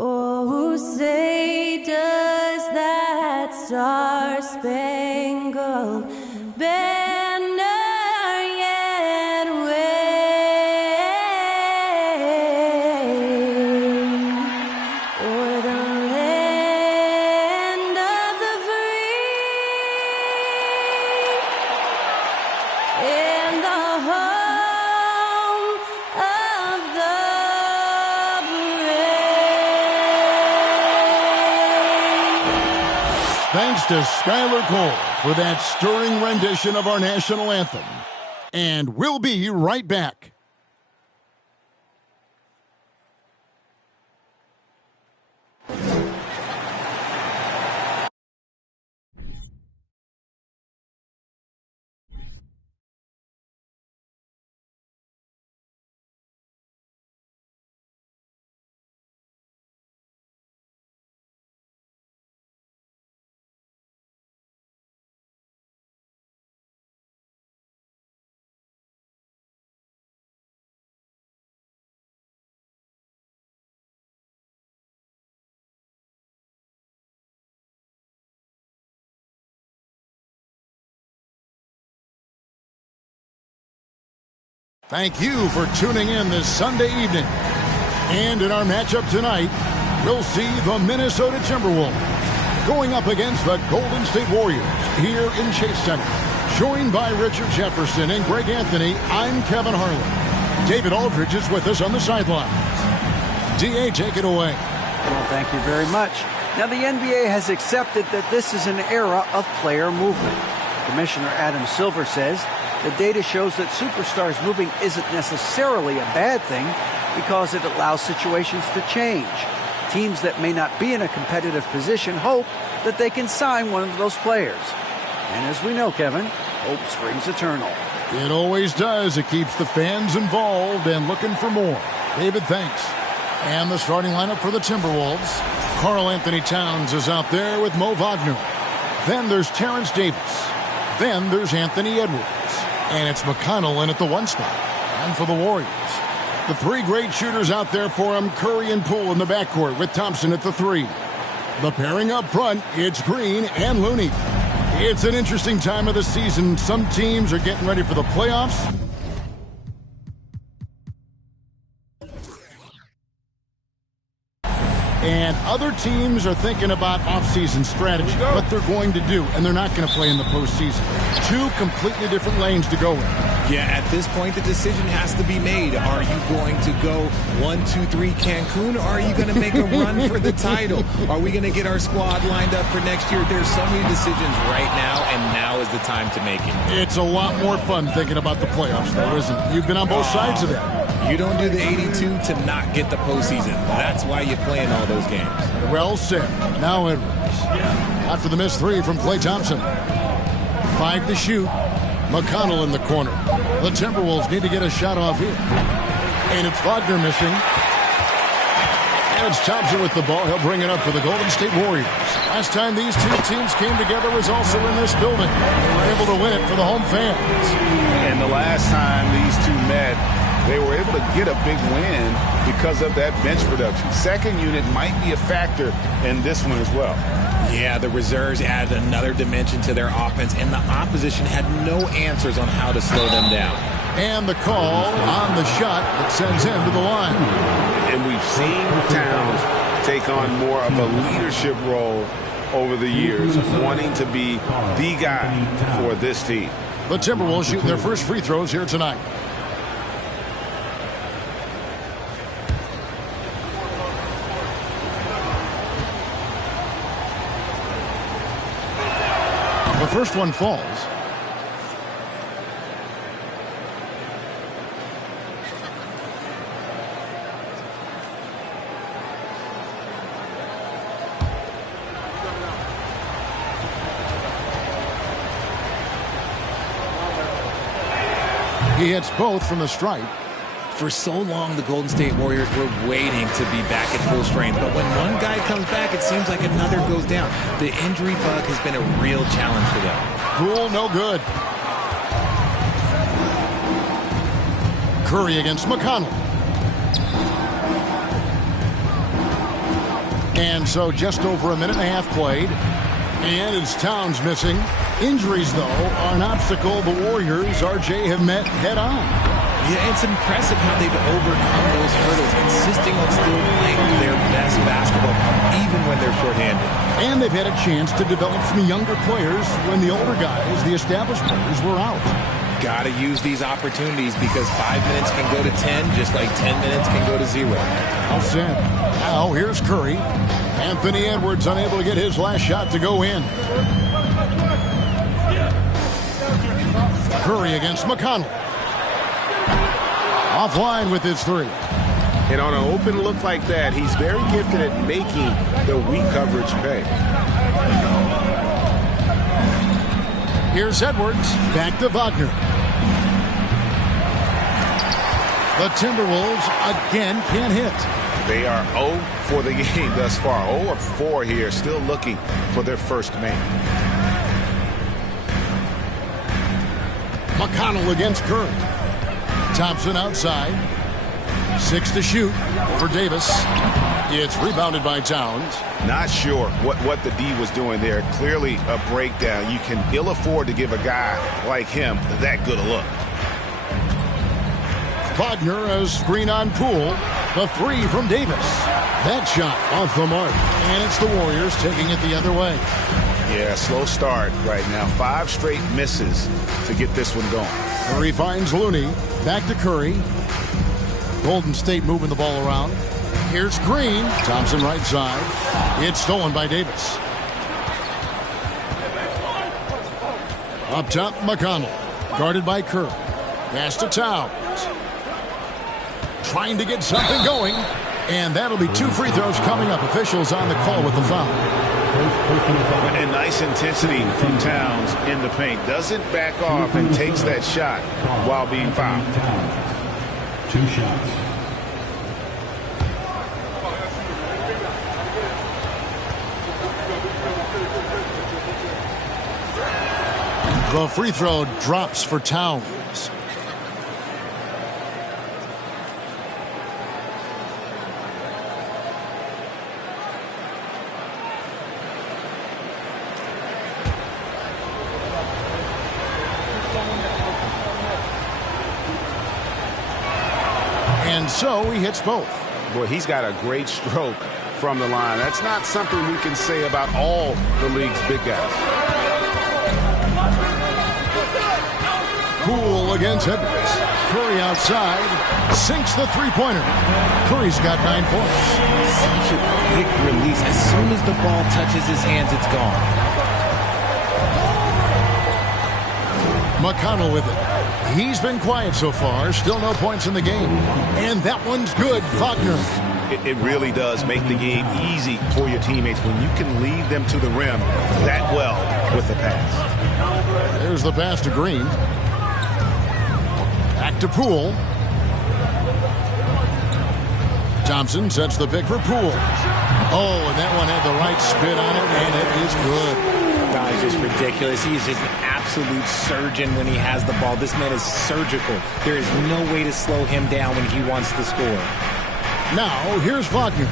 Oh, say does that star-spangled banner yet wave o'er the land of the free and the home of the Thanks to Skylar Cole for that stirring rendition of our national anthem. And we'll be right back. Thank you for tuning in this Sunday evening. And in our matchup tonight, we'll see the Minnesota Timberwolves going up against the Golden State Warriors here in Chase Center. Joined by Richard Jefferson and Greg Anthony, I'm Kevin Harlan. David Aldridge is with us on the sidelines. D.A., take it away. Well, thank you very much. Now, the NBA has accepted that this is an era of player movement. Commissioner Adam Silver says the data shows that superstars moving isn't necessarily a bad thing because it allows situations to change. Teams that may not be in a competitive position hope that they can sign one of those players. And as we know, Kevin, hope springs eternal. It always does. It keeps the fans involved and looking for more. David, thanks. And the starting lineup for the Timberwolves. Karl Anthony Towns is out there with Mo Wagner. Then there's Terrence Davis. Then there's Anthony Edwards. And it's McConnell in at the one spot. And for the Warriors, the three great shooters out there for him, Curry and Poole in the backcourt with Thompson at the three. The pairing up front, it's Green and Looney. It's an interesting time of the season. Some teams are getting ready for the playoffs. And other teams are thinking about offseason strategy, what they're going to do, and they're not going to play in the postseason. Two completely different lanes to go in. Yeah, at this point, the decision has to be made. Are you going to go 1, 2, 3 Cancun, or are you going to make a run for the title? Are we going to get our squad lined up for next year? There's so many decisions right now, and now is the time to make it. It's a lot more fun thinking about the playoffs, though, isn't it? You've been on both sides of that. You don't do the 82 to not get the postseason. That's why you play in all those games. Well said. Now Edwards. After the missed three from Klay Thompson. 5 to shoot. McConnell in the corner. The Timberwolves need to get a shot off here. And it's Wagner missing. And it's Thompson with the ball. He'll bring it up for the Golden State Warriors. Last time these two teams came together was also in this building. They were able to win it for the home fans. And the last time these two met, they were able to get a big win because of that bench production. Second unit might be a factor in this one as well. Yeah, the reserves added another dimension to their offense, and the opposition had no answers on how to slow them down. And the call on the shot that sends him to the line. And we've seen Towns take on more of a leadership role over the years, wanting to be the guy for this team. The Timberwolves shooting their first free throws here tonight. first one falls. He hits both from the stripe. For so long, the Golden State Warriors were waiting to be back at full strength. But when one guy comes back, it seems like another goes down. The injury bug has been a real challenge for them. Poole, no good. Curry against McConnell. And so just over a minute and a half played. And it's Towns missing. Injuries, though, are an obstacle the Warriors, RJ, have met head-on. Yeah, it's impressive how they've overcome those hurdles, insisting on still playing their best basketball, even when they're shorthanded. And they've had a chance to develop some younger players when the older guys, the established players, were out. Got to use these opportunities because 5 minutes can go to 10, just like 10 minutes can go to 0. Well said. Now, here's Curry. Anthony Edwards unable to get his last shot to go in. Curry against McConnell. Offline with his three. And on an open look like that, he's very gifted at making the weak coverage pay. Here's Edwards. Back to Wagner. The Timberwolves again can't hit. They are 0 for the game thus far. 0 of 4 here, still looking for their first man. McConnell against Curry. Thompson outside. 6 to shoot for Davis. It's rebounded by Towns. Not sure what the D was doing there. Clearly a breakdown. You can ill afford to give a guy like him that good a look. Wagner has screen on Poole. The three from Davis. That shot off the mark. And it's the Warriors taking it the other way. Yeah, slow start right now. 5 straight misses to get this one going. Curry finds Looney. Back to Curry. Golden State moving the ball around. Here's Green. Thompson right side. It's stolen by Davis. Up top, McConnell. Guarded by Curry. Pass to Towns. Trying to get something going. And that'll be 2 free throws coming up. Officials on the call with the foul. And nice intensity from Towns in the paint. Doesn't back off and takes that shot while being fouled. 2 shots. The free throw drops for Towns. And so he hits both. Boy, he's got a great stroke from the line. That's not something we can say about all the league's big guys. Poole against Edwards. Curry outside. Sinks the three-pointer. Curry's got 9 points. Such a quick release. As soon as the ball touches his hands, it's gone. McConnell with it. He's been quiet so far. Still no points in the game. And that one's good. Wagner. It really does make the game easy for your teammates when you can lead them to the rim that well with the pass. There's the pass to Green. Back to Poole. Thompson sets the pick for Poole. Oh, and that one had the right spin on it, and it is good. Guy's just ridiculous. He's just an absolute surgeon when he has the ball. This man is surgical. There is no way to slow him down when he wants to score. Now, here's Wagner.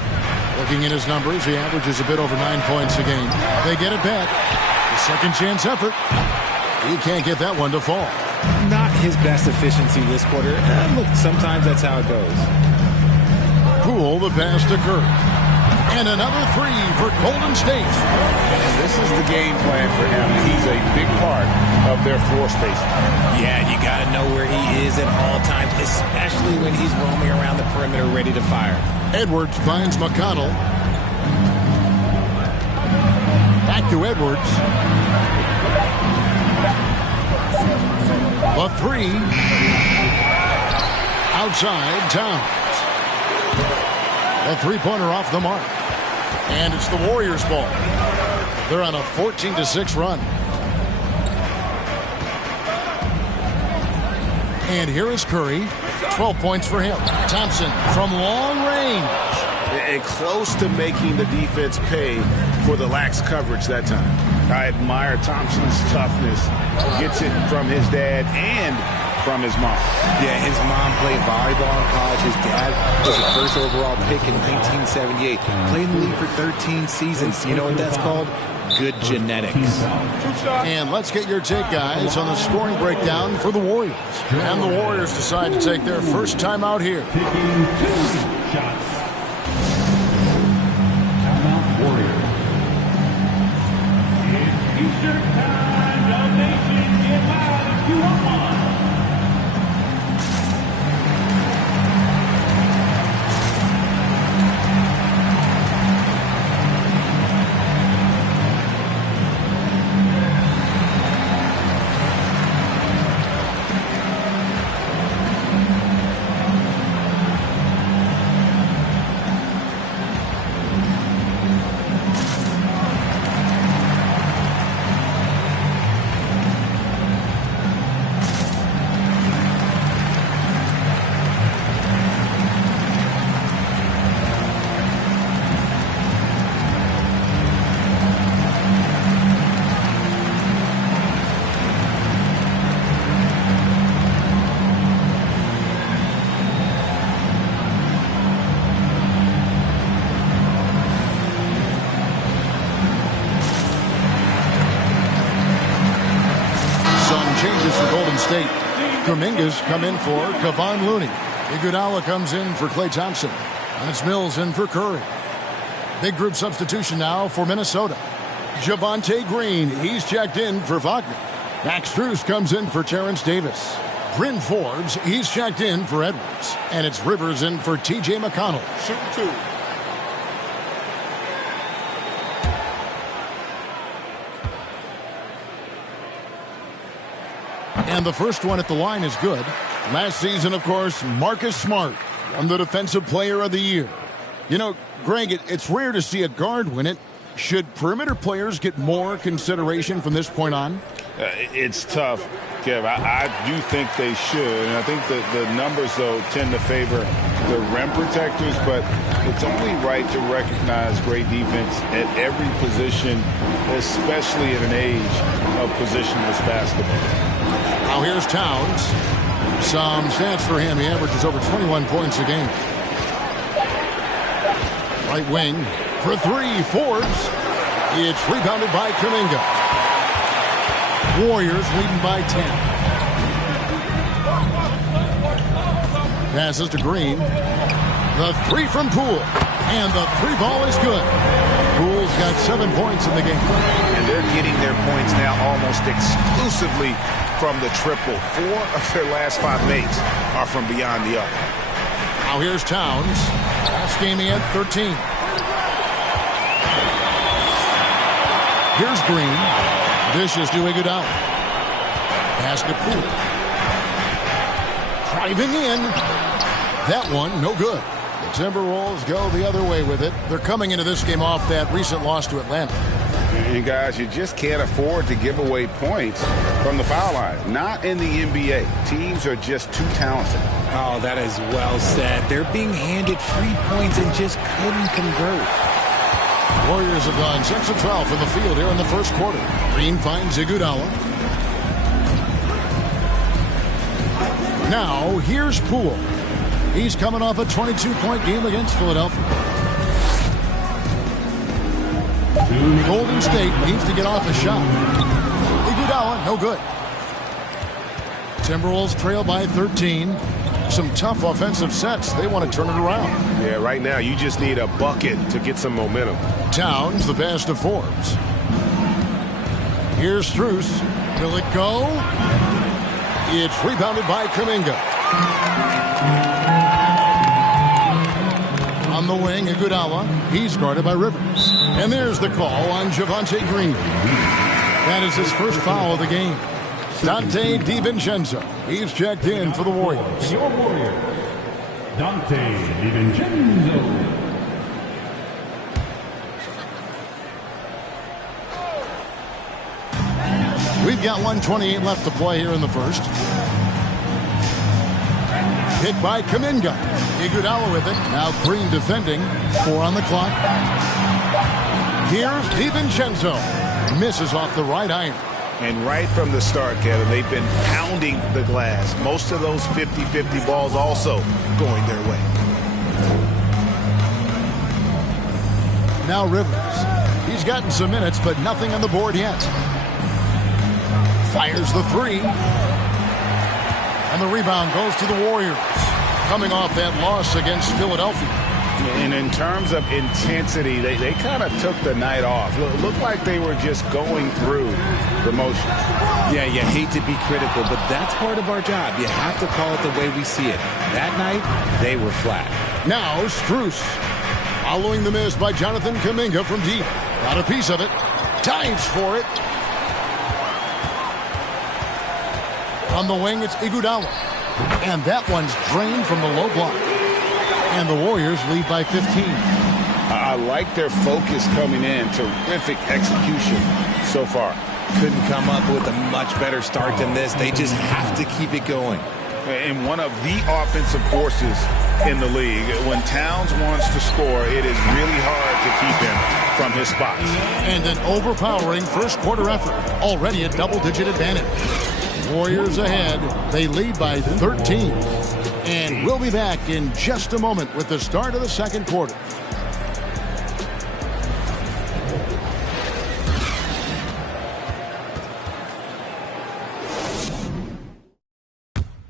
Looking at his numbers, he averages a bit over 9 points a game. They get it back. The second chance effort. He can't get that one to fall. Not his best efficiency this quarter. Look, sometimes that's how it goes. Poole, the pass to Curry. And another three for Golden State. And this is the game plan for him. He's a big part of their floor spacing. Yeah, you got to know where he is at all times, especially when he's roaming around the perimeter ready to fire. Edwards finds McConnell. Back to Edwards. The three. Outside, Towns. The three-pointer off the mark. And it's the Warriors' ball. They're on a 14-6 run. And here is Curry. 12 points for him. Thompson from long range. And close to making the defense pay for the lax coverage that time. I admire Thompson's toughness. Gets it from his dad and from his mom. Yeah, his mom played volleyball in college. His dad was the first overall pick in 1978. Played in the league for 13 seasons. You know what that's called? Good genetics. And let's get your take, guys, on the scoring breakdown for the Warriors. And the Warriors decide to take their first time out here. Taking 2 shots. Timeout, Warriors. It's Eastern time. The nation get out 2-on-1. For Golden State. Kuminga's come in for Kevon Looney. Iguodala comes in for Klay Thompson. And it's Mills in for Curry. Big group substitution now for Minnesota. Javonte Green, he's checked in for Wagner. Max Strus comes in for Terrence Davis. Bryn Forbes, he's checked in for Edwards. And it's Rivers in for T.J. McConnell. Shooting 2. And the first one at the line is good. Last season, of course, Marcus Smart won the Defensive Player of the Year. You know, Greg, it's rare to see a guard win it. Should perimeter players get more consideration from this point on? It's tough, Kev. I do think they should. And I think the numbers, though, tend to favor the rim protectors. But it's only right to recognize great defense at every position, especially at an age of positionless basketball. Now here's Towns. Some stats for him. He averages over 21 points a game. Right wing for three. Forbes. It's rebounded by Kuminga. Warriors leading by 10. Passes to Green. The three from Poole. And the three ball is good. Poole's got 7 points in the game. And they're getting their points now almost exclusively from the triple. 4 of their last 5 makes are from beyond the arc. Now here's Towns. Last game he had 13. Here's Green. Dishes to Iguodala. Pass to Poole. Driving in. That one, no good. The Timberwolves go the other way with it. They're coming into this game off that recent loss to Atlanta. And guys, you just can't afford to give away points from the foul line. Not in the NBA. Teams are just too talented. Oh, that is well said. They're being handed free points and just couldn't convert. Warriors have gone 6 of 12 from the field here in the first quarter. Green finds Iguodala. Now, here's Poole. He's coming off a 22-point game against Philadelphia. Golden State needs to get off a shot. Iguodala, no good. Timberwolves trail by 13. Some tough offensive sets. They want to turn it around. Yeah, right now you just need a bucket to get some momentum. Towns, the pass to Forbes. Here's Strus. Will it go? It's rebounded by Kuminga. From On the wing, Iguodala. He's guarded by Rivers. And there's the call on Javonte Green. That is his first foul of the game. Dante DiVincenzo. He's checked in for the Warriors. Your Warriors, Dante DiVincenzo. We've got 1:28 left to play here in the first. Hit by Kuminga. Iguodala with it. Now Green defending. 4 on the clock. Here's DiVincenzo. Misses off the right iron. And right from the start, Kevin, they've been pounding the glass. Most of those 50-50 balls also going their way. Now Rivers. He's gotten some minutes, but nothing on the board yet. Fires the three. And the rebound goes to the Warriors. Coming off that loss against Philadelphia. And in terms of intensity, they kind of took the night off. It looked like they were just going through the motions. Yeah, you hate to be critical, but that's part of our job. You have to call it the way we see it. That night, they were flat. Now Strus. Following the miss by Jonathan Kuminga from deep. Got a piece of it. Dives for it. On the wing, it's Iguodala. And that one's drained from the low block. And the Warriors lead by 15. I like their focus coming in. Terrific execution so far. Couldn't come up with a much better start than this. They just have to keep it going. And one of the offensive forces in the league. When Towns wants to score, it is really hard to keep him from his spots. And an overpowering first quarter effort. Already a double-digit advantage. Warriors ahead. They lead by 13. And we'll be back in just a moment with the start of the second quarter.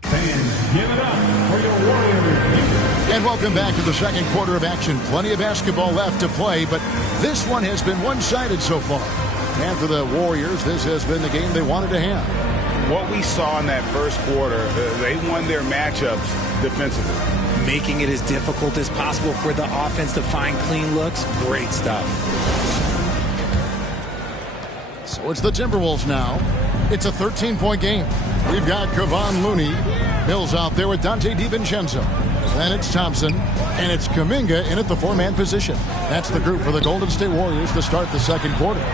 Fans, give it up for your Warriors. And welcome back to the second quarter of action. Plenty of basketball left to play, but this one has been one-sided so far. And for the Warriors, this has been the game they wanted to have. What we saw in that first quarter, they won their matchups defensively. Making it as difficult as possible for the offense to find clean looks. Great stuff. So it's the Timberwolves now. It's a 13-point game. We've got Kevon Looney. Bill's out there with Dante DiVincenzo. Then it's Thompson. And it's Kuminga in at the 4-man position. That's the group for the Golden State Warriors to start the second quarter.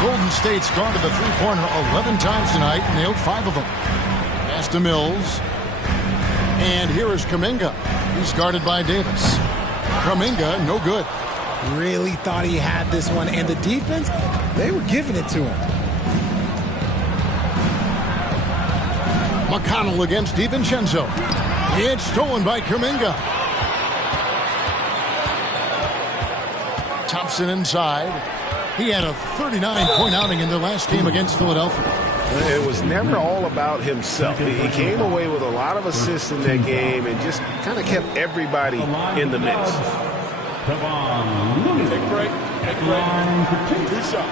Golden State's gone to the three-pointer 11 times tonight, nailed 5 of them. Pass to Mills. And here is Kuminga. He's guarded by Davis. Kuminga, no good. Really thought he had this one, and the defense, they were giving it to him. McConnell against DiVincenzo. It's stolen by Kuminga. Thompson inside. He had a 39-point outing in their last game against Philadelphia. It was never all about himself. He came away with a lot of assists in that game and just kind of kept everybody in the mix. Come on, Looney. Take a break. Take a break. Good shot.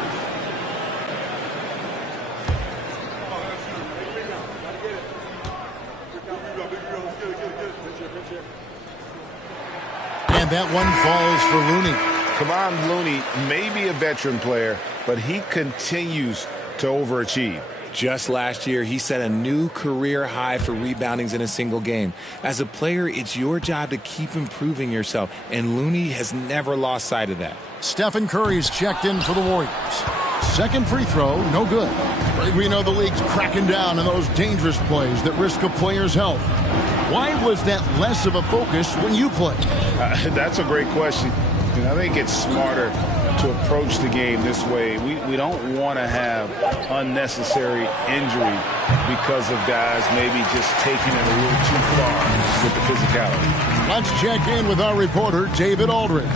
And that one falls for Looney. Kevon Looney may be a veteran player, but he continues to overachieve. Just last year, he set a new career high for reboundings in a single game. As a player, it's your job to keep improving yourself, and Looney has never lost sight of that. Stephen Curry's checked in for the Warriors. Second free throw, no good. We know the league's cracking down on those dangerous plays that risk a player's health. Why was that less of a focus when you played? That's a great question. And I think it's smarter to approach the game this way. We don't want to have unnecessary injury because of guys maybe just taking it a little too far with the physicality. Let's check in with our reporter, David Aldridge.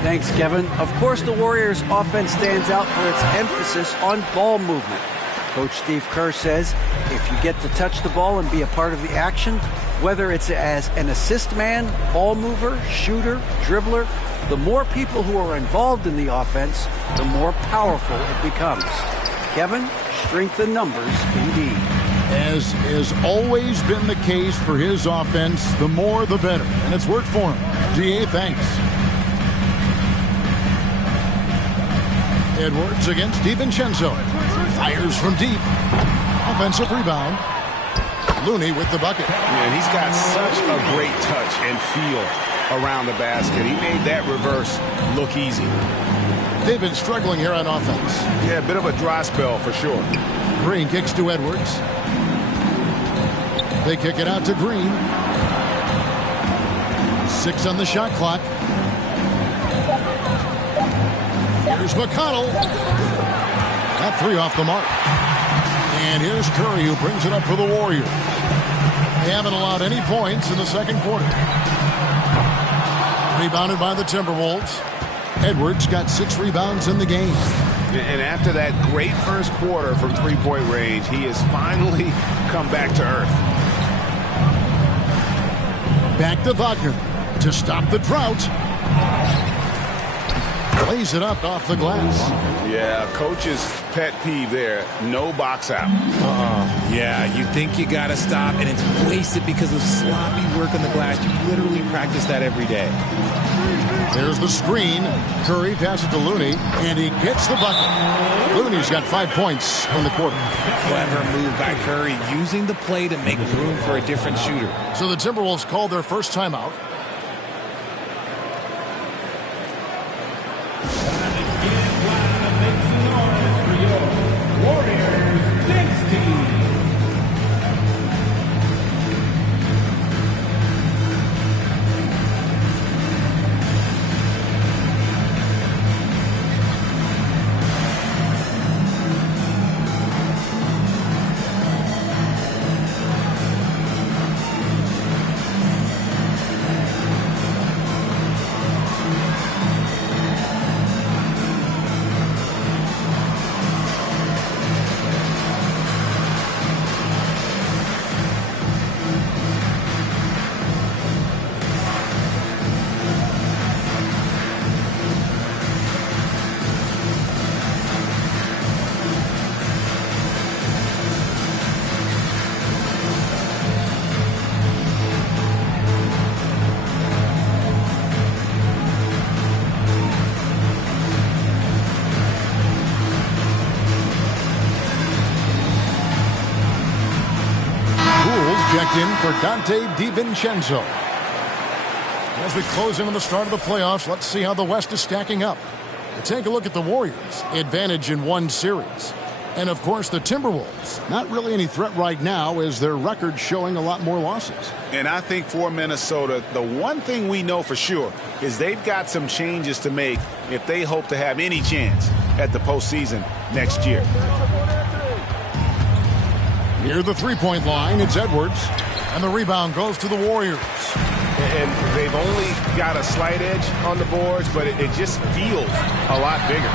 Thanks, Kevin. Of course, the Warriors' offense stands out for its emphasis on ball movement. Coach Steve Kerr says if you get to touch the ball and be a part of the action, whether it's as an assist man, ball mover, shooter, dribbler, the more people who are involved in the offense, the more powerful it becomes. Kevin, strength in numbers indeed. As has always been the case for his offense, the more the better. And it's worked for him. DA, thanks. Edwards against DiVincenzo. Fires from deep. Offensive rebound. Looney with the bucket. And he's got such a great touch and feel around the basket. He made that reverse look easy. They've been struggling here on offense. Yeah, a bit of a dry spell for sure. Green kicks to Edwards. They kick it out to Green. 6 on the shot clock. Here's McConnell. That 3 off the mark. And here's Curry, who brings it up for the Warriors. They haven't allowed any points in the second quarter. Rebounded by the Timberwolves. Edwards got 6 rebounds in the game. And after that great first quarter from three-point range, he has finally come back to earth. Back to Wagner to stop the drought. Lays it up off the glass. Yeah, coach's pet peeve there. No box out. Yeah, you think you got to stop, and it's wasted because of sloppy work on the glass. You literally practice that every day. There's the screen. Curry passes to Looney, and he gets the bucket. Looney's got 5 points in the quarter. Clever move by Curry, using the play to make room for a different shooter. So the Timberwolves called their first timeout. Warriors next team. Checked in for Dante DiVincenzo. As we close in on the start of the playoffs, let's see how the West is stacking up. We'll take a look at the Warriors. Advantage in 1 series. And, of course, the Timberwolves. Not really any threat right now as their record showing a lot more losses. And I think for Minnesota, the one thing we know for sure is they've got some changes to make if they hope to have any chance at the postseason next year. Near the three-point line, it's Edwards. And the rebound goes to the Warriors. And they've only got a slight edge on the boards, but it just feels a lot bigger.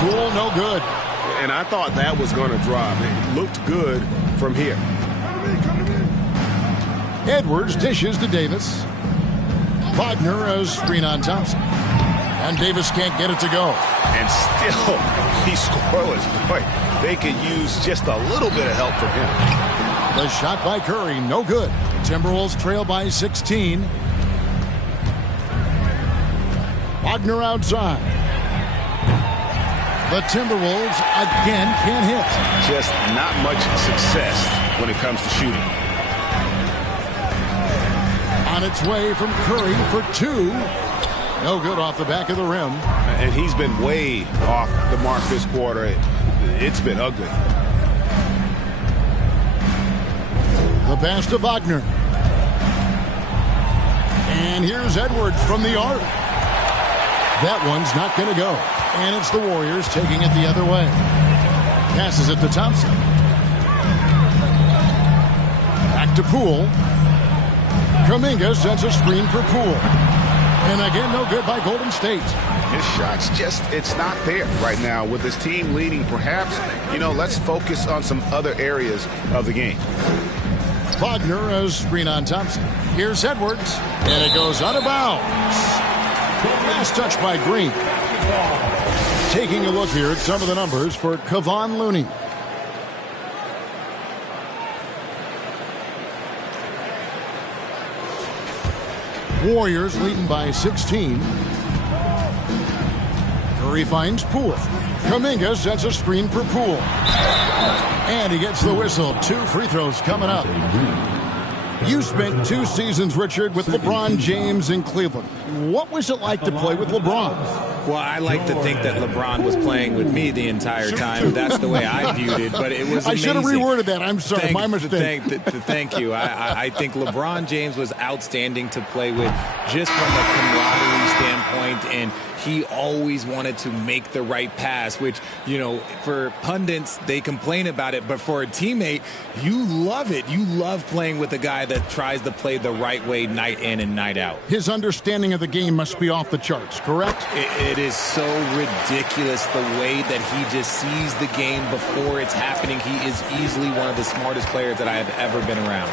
Cool, no good. And I thought that was going to drop. It looked good from here. Edwards dishes to Davis. Wagner as screen on Thompson. And Davis can't get it to go. And still, he's scoreless. Boy, they could use just a little bit of help from him. The shot by Curry, no good. Timberwolves trail by 16. Wagner outside. The Timberwolves again can't hit. Just not much success when it comes to shooting. On its way from Curry for 2. No good off the back of the rim. And he's been way off the mark this quarter. It's been ugly. The pass to Wagner. And here's Edwards from the arc. That one's not going to go. And it's the Warriors taking it the other way. Passes it to Thompson. Back to Poole. Kuminga sets a screen for Poole. And again, no good by Golden State. His shot's just, it's not there right now. With his team leading, perhaps, let's focus on some other areas of the game. Wagner as screen on Thompson. Here's Edwards. And it goes out of bounds. Last touch by Green. Taking a look here at some of the numbers for Kevon Looney. Warriors leading by 16. Curry finds Poole. Kuminga sets a screen for Poole. And he gets the whistle. 2 free throws coming up. You spent 2 seasons, Richard, with LeBron James in Cleveland. What was it like to play with LeBron? Well, I like to think that LeBron was playing with me the entire time. That's the way I viewed it, but it was amazing. I should have reworded that. I'm sorry. My mistake. Thank you. I think LeBron James was outstanding to play with just from a camaraderie standpoint, and he always wanted to make the right pass, which, you know, for pundits, they complain about it, but for a teammate, you love it. You love playing with a guy that tries to play the right way night in and night out. His understanding of the game must be off the charts, correct? It is so ridiculous the way that he just sees the game before it's happening. He is easily one of the smartest players that I have ever been around.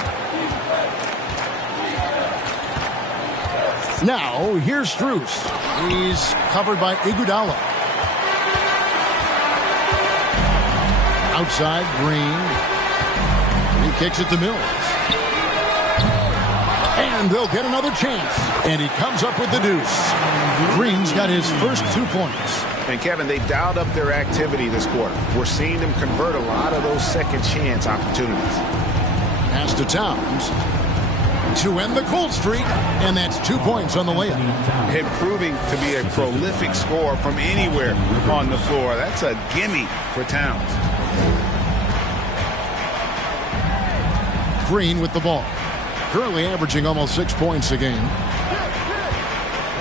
Now, here's Strus. He's covered by Iguodala. Outside, Green. He kicks it to Mills. And they'll get another chance. And he comes up with the deuce. Green's got his first 2 points. And, Kevin, they dialed up their activity this quarter. We're seeing them convert a lot of those second chance opportunities. Pass to Towns to end the cold streak, and that's 2 points on the layup. And proving to be a prolific scorer from anywhere on the floor. That's a gimme for Towns. Green with the ball. Currently averaging almost 6 points a game.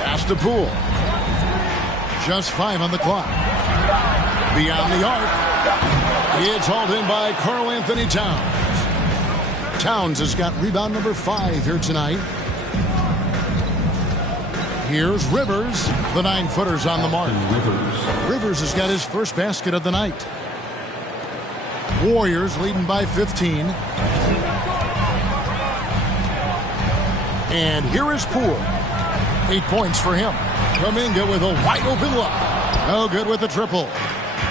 Pass to Poole. Just 5 on the clock. Beyond the arc. It's hauled in by Karl Anthony Towns. Towns has got rebound number 5 here tonight. Here's Rivers. The 9-footer's on the mark. Rivers has got his first basket of the night. Warriors leading by 15. And here is Poole. 8 points for him. Kuminga with a wide open look. No good with the triple.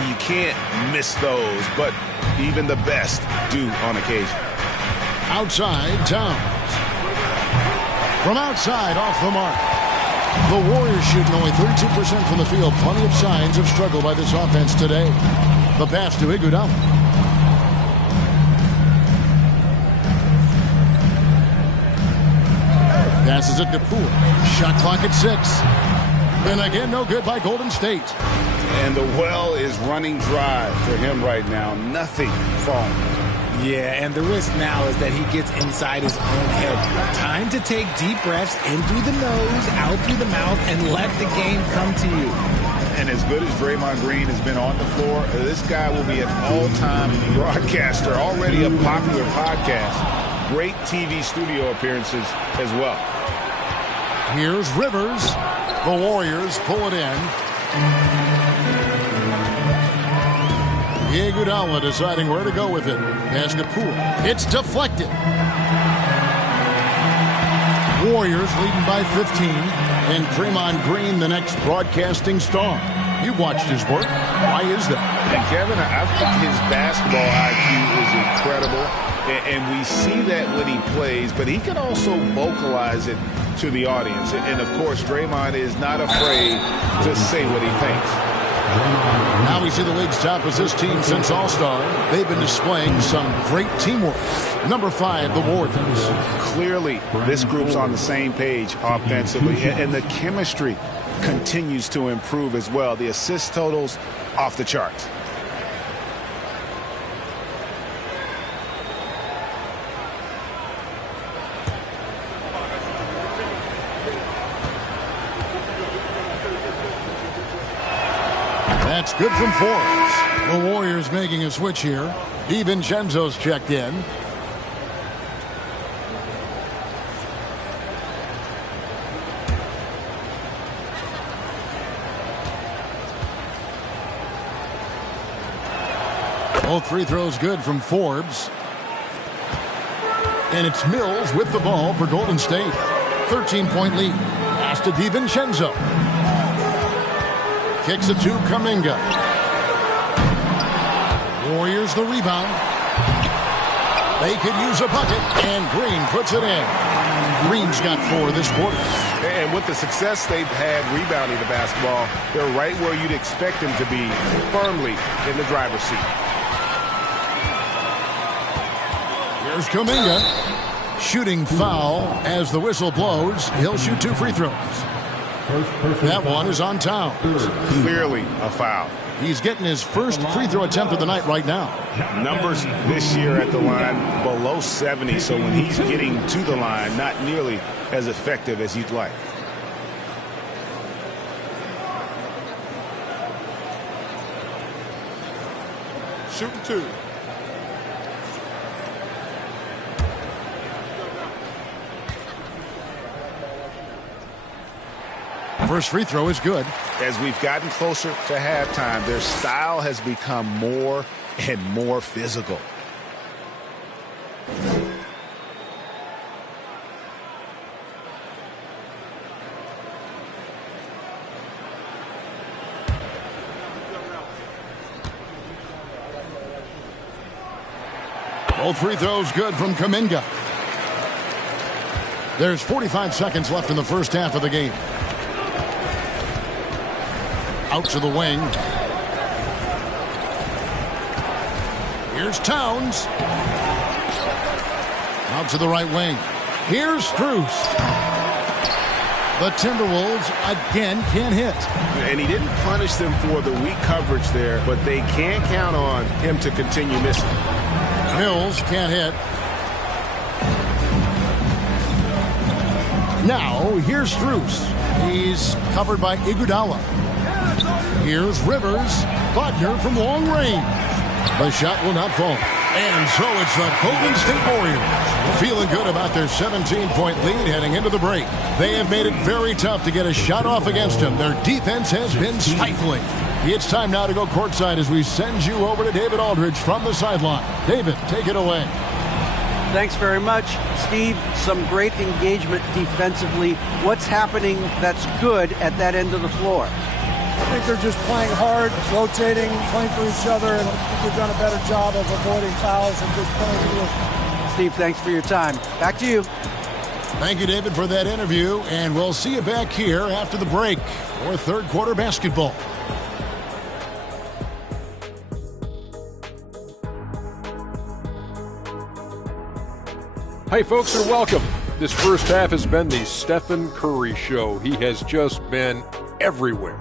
You can't miss those, but even the best do on occasion. Outside, Towns. From outside, off the mark. The Warriors shooting only 32% from the field. Plenty of signs of struggle by this offense today. The pass to Iguodala. Passes it to Poole. Shot clock at 6. And again, no good by Golden State. And the well is running dry for him right now. Nothing falling. Yeah, and the risk now is that he gets inside his own head. Time to take deep breaths in through the nose, out through the mouth, and let the game come to you. And as good as Draymond Green has been on the floor, this guy will be an all-time broadcaster, already a popular podcast. Great TV studio appearances as well. Here's Rivers. The Warriors pull it in. Iguodala deciding where to go with it. Pass to Poole. It's deflected. Warriors leading by 15. And Draymond Green, the next broadcasting star. You've watched his work. Why is that? And Kevin, I think his basketball IQ is incredible. And we see that when he plays, but he can also vocalize it to the audience. And of course, Draymond is not afraid to say what he thinks. Now we see the league's top assist team since All-Star. They've been displaying some great teamwork. Number 5, the Warriors. Clearly, this group's on the same page offensively, and the chemistry continues to improve as well. The assist totals off the charts. That's good from Forbes. The Warriors making a switch here. DiVincenzo's checked in. Both free throws good from Forbes. And it's Mills with the ball for Golden State. 13-point lead. Pass to DiVincenzo. Kicks it to Kuminga. Warriors the rebound. They could use a bucket, and Green puts it in. Green's got 4 this quarter. And with the success they've had rebounding the basketball, they're right where you'd expect them to be, firmly in the driver's seat. Here's Kuminga. Shooting foul as the whistle blows. He'll shoot 2 free throws. That one is on Towns. Clearly a foul. He's getting his first free throw attempt of the night right now. Numbers this year at the line below 70, so when he's getting to the line, not nearly as effective as you'd like. Shooting 2. First free throw is good. As we've gotten closer to halftime, their style has become more and more physical. Both free throws good from Kuminga. There's 45 seconds left in the first half of the game. Out to the wing. Here's Towns. Out to the right wing. Here's Strus. The Timberwolves again can't hit. And he didn't punish them for the weak coverage there, but they can't count on him to continue missing. Mills can't hit. Now, here's Strus. He's covered by Iguodala. Here's Rivers. Wagner from long range. The shot will not fall. And so it's the Golden State Warriors feeling good about their 17-point lead heading into the break. They have made it very tough to get a shot off against them. Their defense has been stifling. It's time now to go courtside as we send you over to David Aldridge from the sideline. David, take it away. Thanks very much, Steve. Some great engagement defensively. What's happening that's good at that end of the floor? I think they're just playing hard, rotating, playing for each other, and I think they've done a better job of avoiding fouls and just playing through. Steve, thanks for your time. Back to you. Thank you, David, for that interview, and we'll see you back here after the break for third quarter basketball. Hey, folks, and welcome. This first half has been the Stephen Curry show. He has just been everywhere.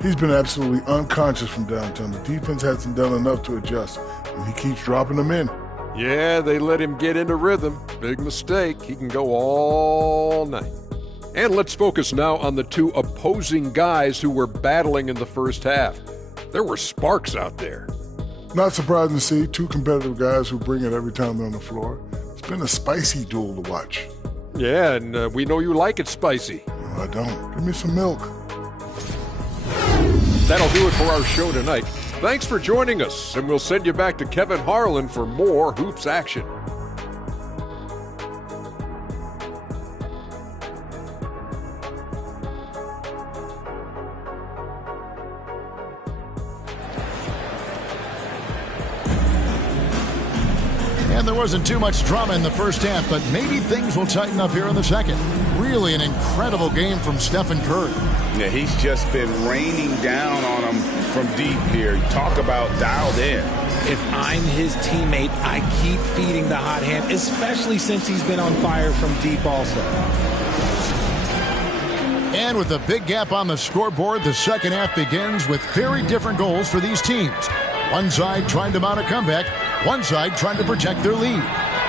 He's been absolutely unconscious from downtown. The defense hasn't done enough to adjust, and he keeps dropping them in. Yeah, they let him get into rhythm. Big mistake. He can go all night. And let's focus now on the 2 opposing guys who were battling in the first half. There were sparks out there. Not surprising to see 2 competitive guys who bring it every time they're on the floor. It's been a spicy duel to watch. Yeah, and we know you like it spicy. No, I don't. Give me some milk. That'll do it for our show tonight. Thanks for joining us, and we'll send you back to Kevin Harlan for more Hoops action. And there wasn't too much drama in the first half, but maybe things will tighten up here in the second. Really an incredible game from Stephen Curry. Yeah, he's just been raining down on them from deep here. Talk about dialed in. If I'm his teammate, I keep feeding the hot hand, especially since he's been on fire from deep also. And with a big gap on the scoreboard, the second half begins with very different goals for these teams. One side trying to mount a comeback, one side trying to protect their lead.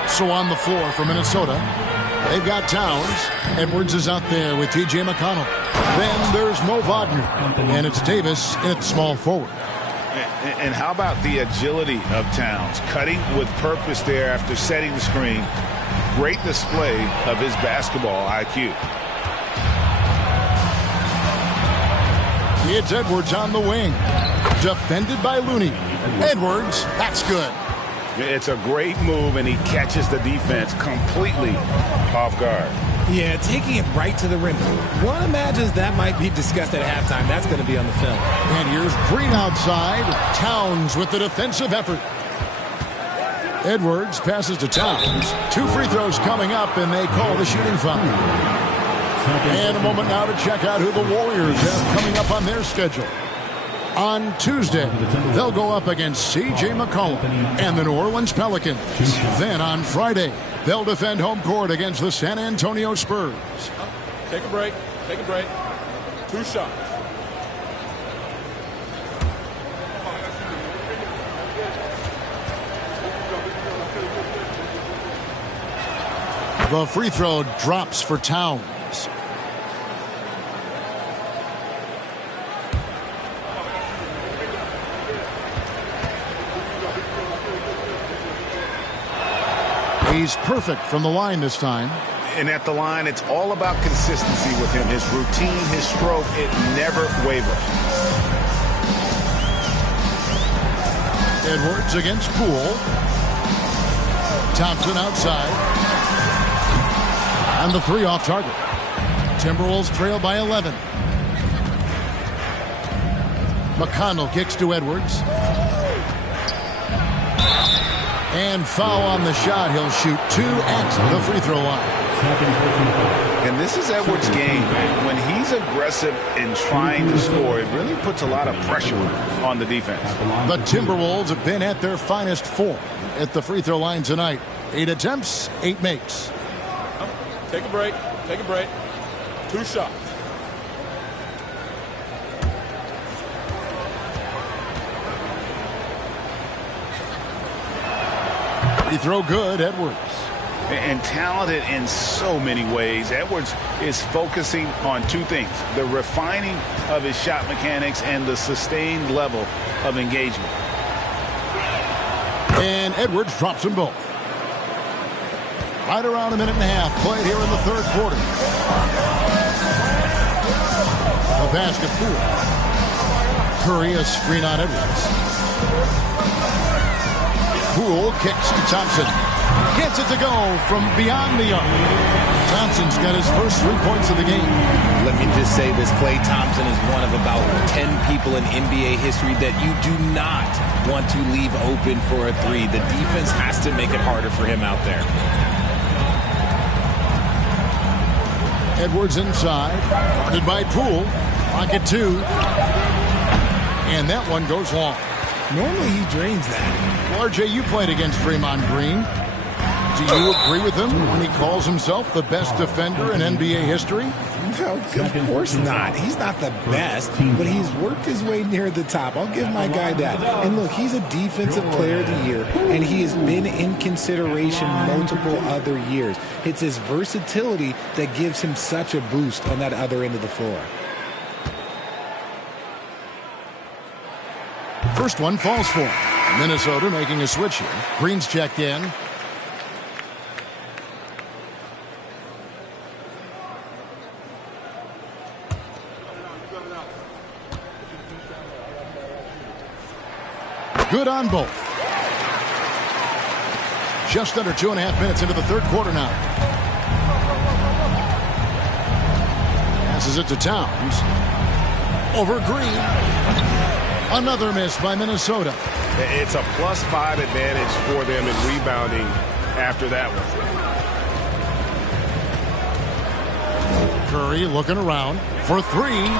So on the floor for Minnesota, they've got Towns. Edwards is out there with T.J. McConnell. Then there's Mo Wagner, and it's Davis in at small forward. And how about the agility of Towns? Cutting with purpose there after setting the screen. Great display of his basketball IQ. It's Edwards on the wing. Defended by Looney. Edwards, that's good. It's a great move, and he catches the defense completely off guard. Yeah, taking it right to the rim. One imagines that might be discussed at halftime. That's going to be on the film. And here's Green outside. Towns with the defensive effort. Edwards passes to Towns. 2 free throws coming up, and they call the shooting foul. And a moment now to check out who the Warriors have coming up on their schedule. On Tuesday, they'll go up against C.J. McCollum and the New Orleans Pelicans. Then on Friday, they'll defend home court against the San Antonio Spurs. Take a break. Take a break. 2 shots. The free throw drops for Towns. He's perfect from the line this time. And at the line, it's all about consistency with him. His routine, his stroke, it never wavers. Edwards against Poole. Thompson outside. And the 3 off target. Timberwolves trail by 11. McConnell kicks to Edwards. And foul on the shot. He'll shoot 2 at the free throw line. And this is Edwards' game. When he's aggressive in trying to score, it really puts a lot of pressure on the defense. The Timberwolves have been at their finest 4 at the free throw line tonight. 8 attempts, 8 makes. Take a break. Take a break. 2 shots. Free throw good, Edwards. And talented in so many ways. Edwards is focusing on 2 things: the refining of his shot mechanics and the sustained level of engagement. And Edwards drops them both. Right around a minute and a half played here in the 3rd quarter. A basket Poole. Curry a screen on Edwards. Poole kicks to Thompson. Gets it to go from beyond the arc. Thompson's got his first 3 points of the game. Let me just say this, Klay Thompson is one of about 10 people in NBA history that you do not want to leave open for a 3. The defense has to make it harder for him out there. Edwards inside. Guarded by Poole. Pocket 2. And that one goes long. Normally he drains that. Well, RJ, you played against Draymond Green. Do you agree with him when he calls himself the best defender in NBA history? No, of course not. He's not the best, but he's worked his way near the top. I'll give my guy that. And look, he's a defensive player of the year, and he has been in consideration multiple other years. It's his versatility that gives him such a boost on that other end of the floor. First one falls for him. Minnesota making a switch here. Green's checked in. Good on both. Just under 2.5 minutes into the 3rd quarter now. Passes it to Towns. Over Green. Another miss by Minnesota. It's a +5 advantage for them in rebounding after that one. Curry looking around for 3.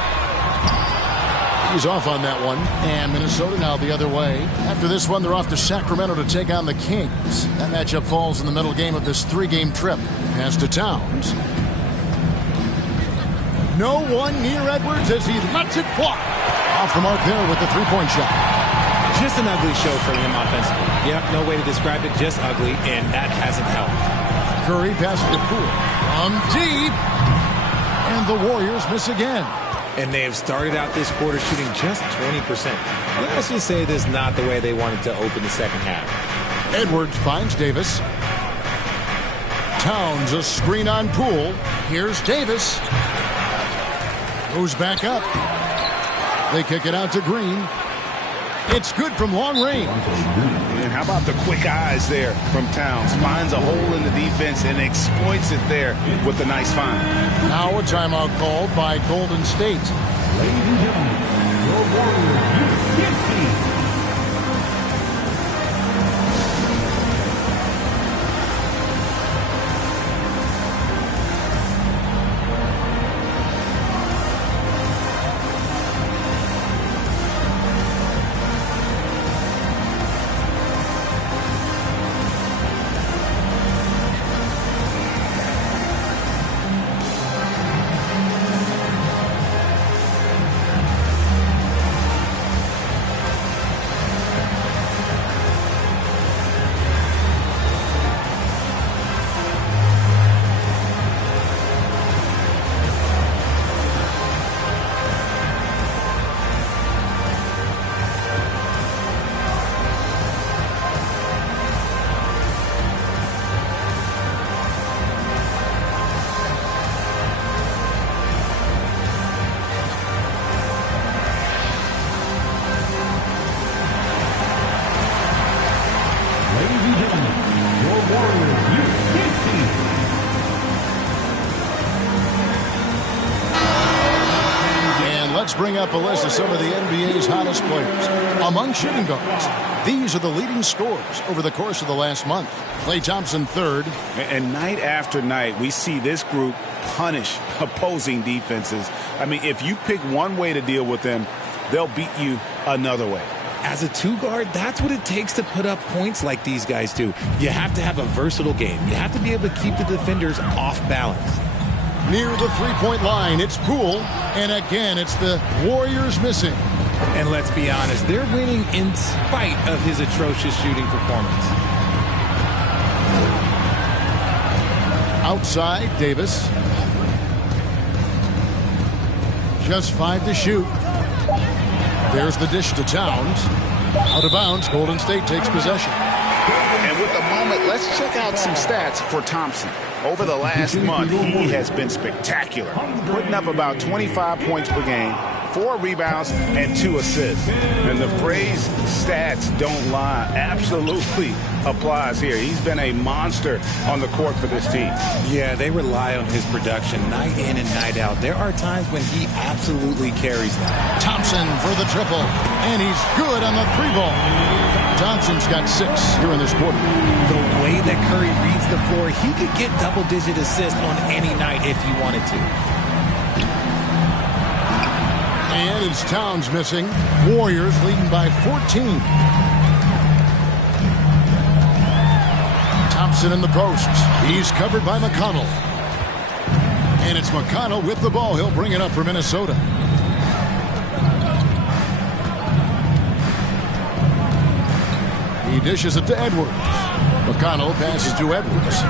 He's off on that one. And Minnesota now the other way. After this one, they're off to Sacramento to take on the Kings. That matchup falls in the middle game of this 3-game trip. Pass to Towns. No one near Edwards as he lets it fly. Off the mark there with the 3-point shot. Just an ugly show from him offensively. Yep, no way to describe it, just ugly, and that hasn't helped. Curry passes to Poole. From deep. And the Warriors miss again. And they have started out this quarter shooting just 20%. Let's just say this is not the way they wanted to open the second half. Edwards finds Davis. Towns a screen on Poole. Here's Davis. Goes back up. They kick it out to Green. It's good from long range. And how about the quick eyes there from Towns? Finds a hole in the defense and exploits it there with a nice find. Now a timeout called by Golden State. Ladies and gentlemen, your Warriors, Let's bring up a list of some of the NBA's hottest players. Among shooting guards, these are the leading scorers over the course of the last month. Klay Thompson third. And night after night, we see this group punish opposing defenses. I mean, if you pick one way to deal with them, they'll beat you another way. As a two-guard, that's what it takes to put up points like these guys do. You have to have a versatile game. You have to be able to keep the defenders off balance. Near the three-point line, it's Poole. And again, it's the Warriors missing. And let's be honest, they're winning in spite of his atrocious shooting performance. Outside, Davis. Just 5 to shoot. There's the dish to Towns. Out of bounds, Golden State takes possession. And with the moment, let's check out some stats for Thompson. Over the last month, he has been spectacular, putting up about 25 points per game, 4 rebounds, and 2 assists. And the phrase stats don't lie absolutely applies here. He's been a monster on the court for this team. Yeah, they rely on his production night in and night out. There are times when he absolutely carries them. Thompson for the triple, and he's good on the 3-ball. Thompson's got 6 here in this quarter. The way that Curry reads the floor, he could get double-digit assists on any night if he wanted to. And it's Towns missing. Warriors leading by 14. Thompson in the post. He's covered by McConnell. And it's McConnell with the ball. He'll bring it up for Minnesota. He dishes it to Edwards. McConnell passes to Edwards.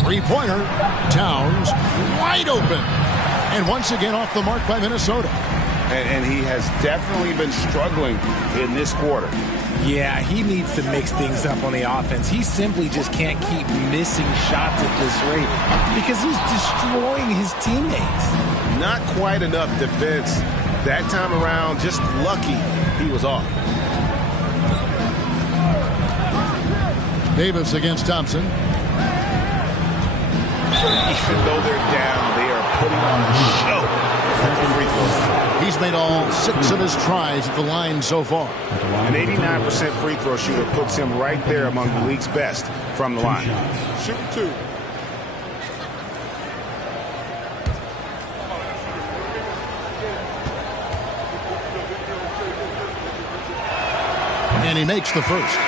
Three-pointer. Towns wide open. And once again off the mark by Minnesota. And he has definitely been struggling in this quarter. Yeah, he needs to mix things up on the offense. He simply just can't keep missing shots at this rate because he's destroying his teammates. Not quite enough defense that time around. Just lucky he was off. Davis against Thompson. Even though they're down, they are putting on a show at the free throw line. He's made all 6 of his tries at the line so far. An 89% free throw shooter puts him right there among the league's best from the line. Shoot 2. And he makes the first.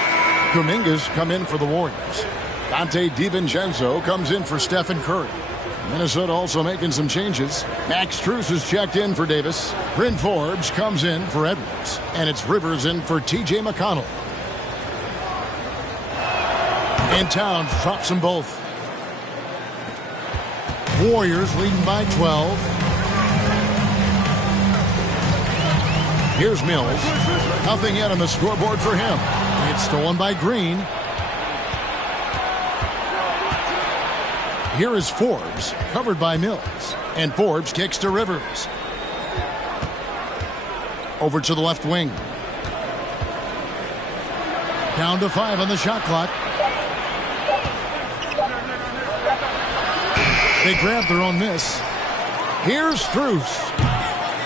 Kuminga's come in for the Warriors. Dante DiVincenzo comes in for Stephen Curry. Minnesota also making some changes. Max Strus has checked in for Davis. Bryn Forbes comes in for Edwards. And it's Rivers in for T.J. McConnell. And Towns drops them both. Warriors leading by 12. Here's Mills. Nothing yet on the scoreboard for him. It's stolen by Green. Here is Forbes, covered by Mills. And Forbes kicks to Rivers. Over to the left wing. Down to 5 on the shot clock. They grab their own miss. Here's Strus.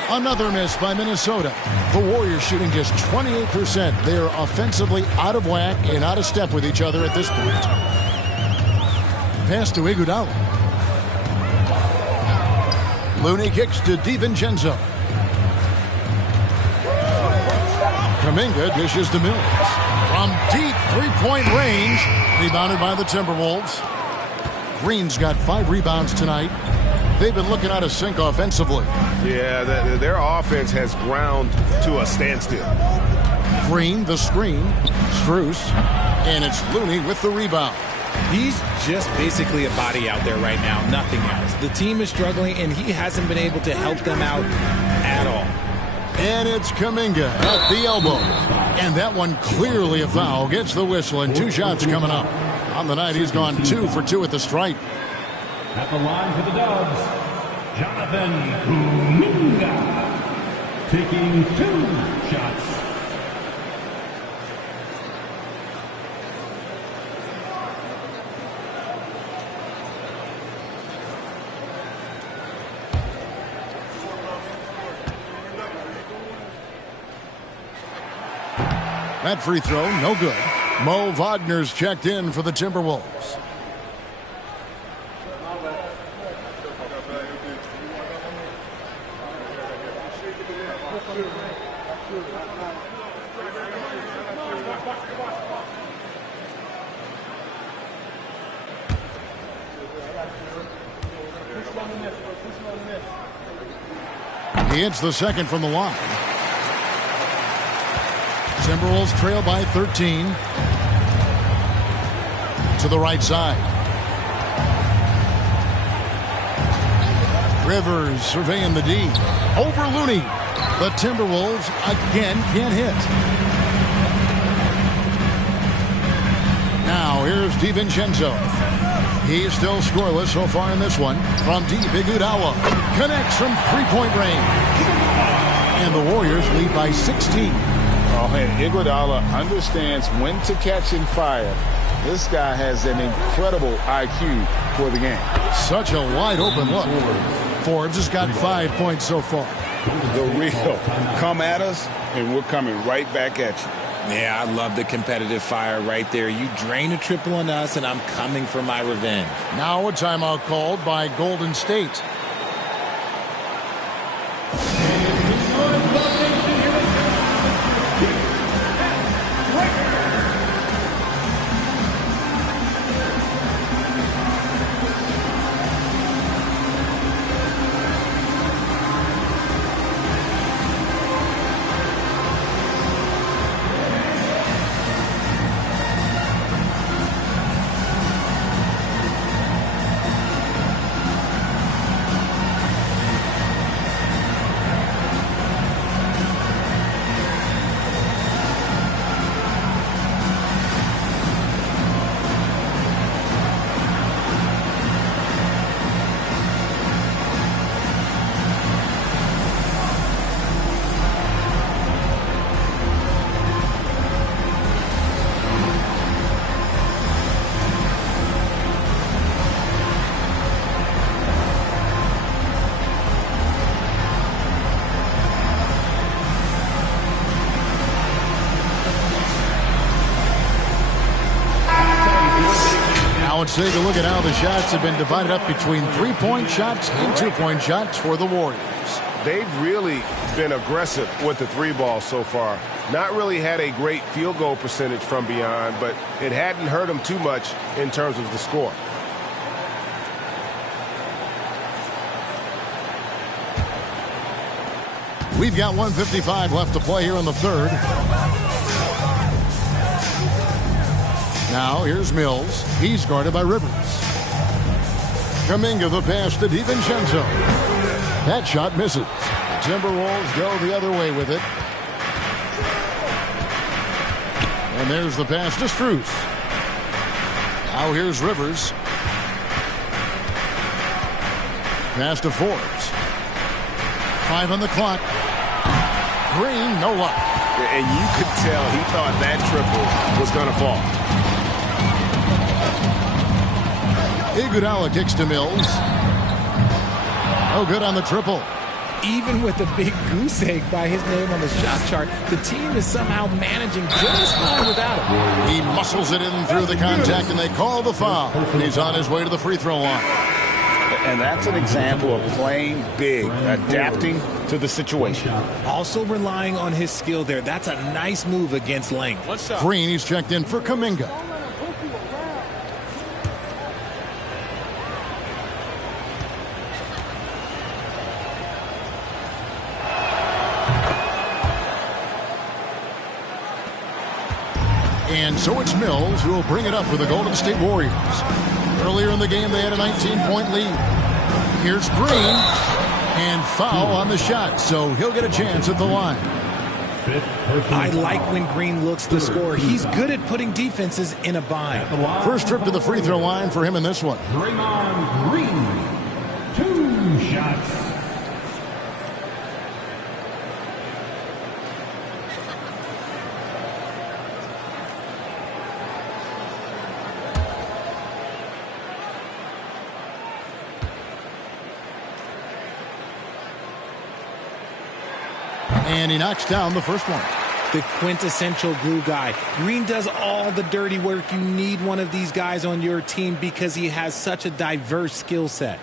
Another miss by Minnesota. The Warriors shooting just 28%. They are offensively out of whack and out of step with each other at this point. Pass to Iguodala. Looney kicks to DiVincenzo. Kuminga dishes to Mills. From deep three-point range. Rebounded by the Timberwolves. Green's got 5 rebounds tonight. They've been looking out of sync offensively. Yeah, their offense has ground to a standstill. Green, the screen. Strus. And it's Looney with the rebound. He's just basically a body out there right now, nothing else. The team is struggling, and he hasn't been able to help them out at all. And it's Kuminga at the elbow. And that one clearly a foul. Gets the whistle, and 2 shots coming up. On the night, he's gone 2 for 2 at the stripe. At the line for the Dubs, Jonathan Kuminga, taking 2 shots. That free throw, no good. Mo Wagner's checked in for the Timberwolves. He hits the second from the line. Timberwolves trail by 13. To the right side. Rivers surveying the D. Over Looney. The Timberwolves again can't hit. Now here's DiVincenzo. He's still scoreless so far in this one. From deep, Iguodala connects from three-point range. And the Warriors lead by 16. Oh, and Iguodala understands when to catch and fire. This guy has an incredible IQ for the game. Such a wide-open look. Forbes has got 5 points so far. The real. Come at us, and we're coming right back at you. Yeah, I love the competitive fire right there. You drain a triple on us, and I'm coming for my revenge. Now a timeout called by Golden State. Let's take a look at how the shots have been divided up between three-point shots and two-point shots for the Warriors. They've really been aggressive with the three ball so far. Not really had a great field goal percentage from beyond, but it hadn't hurt them too much in terms of the score. We've got 1:55 left to play here in the third. Now here's Mills. He's guarded by Rivers. Kuminga the pass to DiVincenzo. That shot misses. The Timberwolves go the other way with it. And there's the pass to Strus. Now here's Rivers. Pass to Forbes. 5 on the clock. Green, no luck. And you could tell he thought that triple was going to fall. Iguodala kicks to Mills. No good on the triple. Even with a big goose egg by his name on the shot chart, the team is somehow managing just fine without him. He muscles it in through the contact, and they call the foul. And he's on his way to the free throw line. And that's an example of playing big, adapting to the situation. Also relying on his skill there. That's a nice move against length. Green, he's checked in for Kuminga. And so it's Mills who will bring it up for the Golden State Warriors. Earlier in the game, they had a 19-point lead. Here's Green, and foul on the shot, so he'll get a chance at the line. I like when Green looks to score. He's good at putting defenses in a bind. First trip to the free throw line for him in this one. Draymond Green, 2 shots. And he knocks down the first one. the quintessential glue guy. Green does all the dirty work. You need one of these guys on your team because he has such a diverse skill set.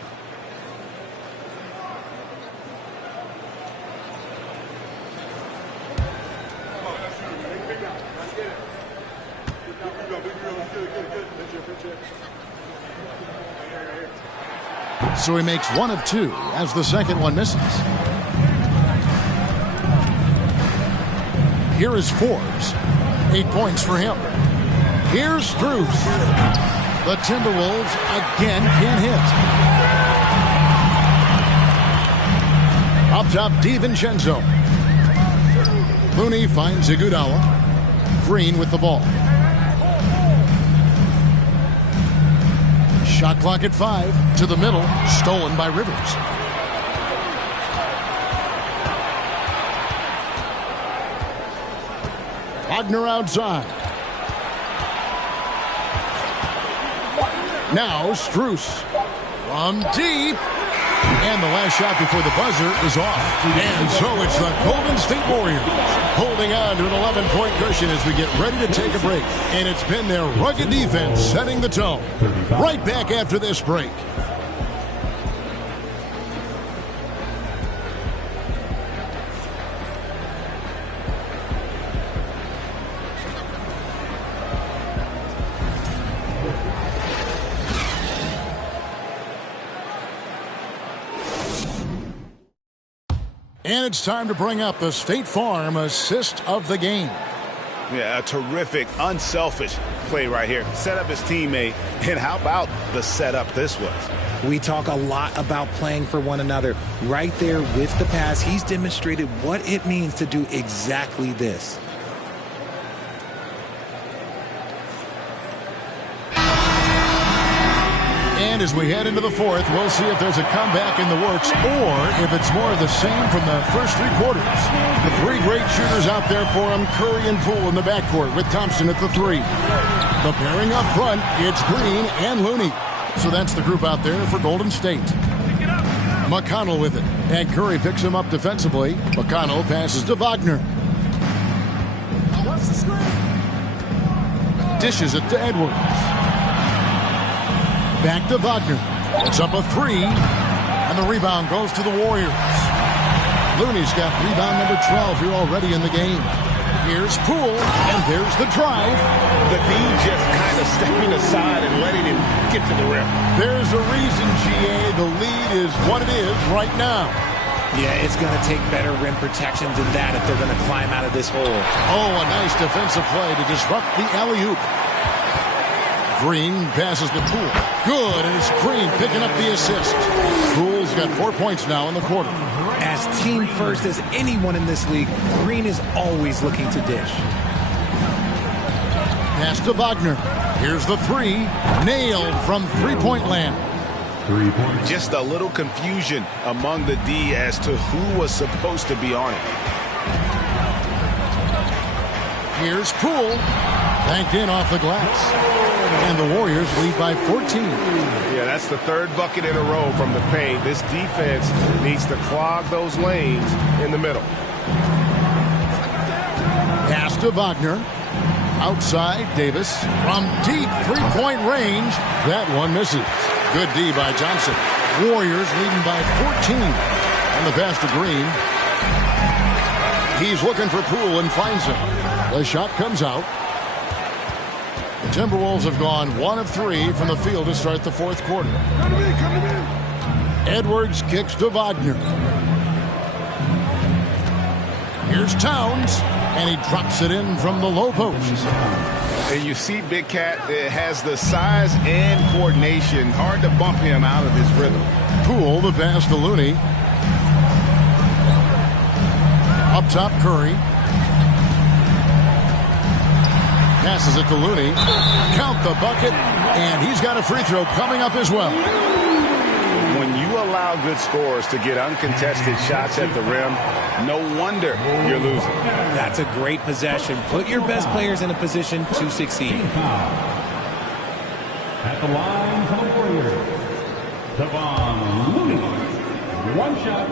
So he makes 1 of 2 as the second one misses. Here is Forbes. 8 points for him. Here's Strus. The Timberwolves again can't hit. Up top, DiVincenzo. Looney finds Iguodala. Green with the ball. Shot clock at 5. To the middle. Stolen by Rivers. Wagner outside. Now Strus from deep. And the last shot before the buzzer is off. And so it's the Golden State Warriors holding on to an 11-point cushion as we get ready to take a break. And it's been their rugged defense setting the tone. Right back after this break. And it's time to bring up the State Farm assist of the game. Yeah, a terrific, unselfish play right here. Set up his teammate, and how about the setup this was? We talk a lot about playing for one another. Right there with the pass, he's demonstrated what it means to do exactly this. And as we head into the fourth, we'll see if there's a comeback in the works or if it's more of the same from the first 3 quarters. The 3 great shooters out there for him, Curry and Poole in the backcourt with Thompson at the 3. The pairing up front, it's Green and Looney. So that's the group out there for Golden State. McConnell with it, and Curry picks him up defensively. McConnell passes to Wagner. Dishes it to Edwards. Back to Wagner. It's up a 3. And the rebound goes to the Warriors. Looney's got rebound number 12 here already in the game. Here's Poole, and there's the drive. The D just kind of stepping aside and letting him get to the rim. There's a reason, GA. The lead is what it is right now. Yeah, it's going to take better rim protection than that if they're going to climb out of this hole. Oh, a nice defensive play to disrupt the alley-oop. Green passes to Poole. Good, and it's Green picking up the assist. Poole's got 4 points now in the quarter. As team first as anyone in this league, Green is always looking to dish. Pass to Wagner. Here's the 3. Nailed from three-point land. Just a little confusion among the D as to who was supposed to be on it. Here's Poole. Banked in off the glass. And the Warriors lead by 14. Yeah, that's the 3rd bucket in a row from the paint. This defense needs to clog those lanes in the middle. Pass to Wagner. Outside, Davis. From deep three-point range. That one misses. Good D by Johnson. Warriors leading by 14. On the pass to Green. He's looking for Poole and finds him. The shot comes out. The Timberwolves have gone 1 of 3 from the field to start the 4th quarter. Edwards kicks to Wagner. Here's Towns, and he drops it in from the low post. And you see Big Cat has the size and coordination. Hard to bump him out of his rhythm. Poole, the pass to Looney. Up top, Curry. Passes it to Looney. Count the bucket, and he's got a free throw coming up as well. When you allow good scorers to get uncontested shots at the rim, no wonder you're losing. That's a great possession. Put your best players in a position to succeed. At the line for the Warriors, Devon Looney. 1 shot.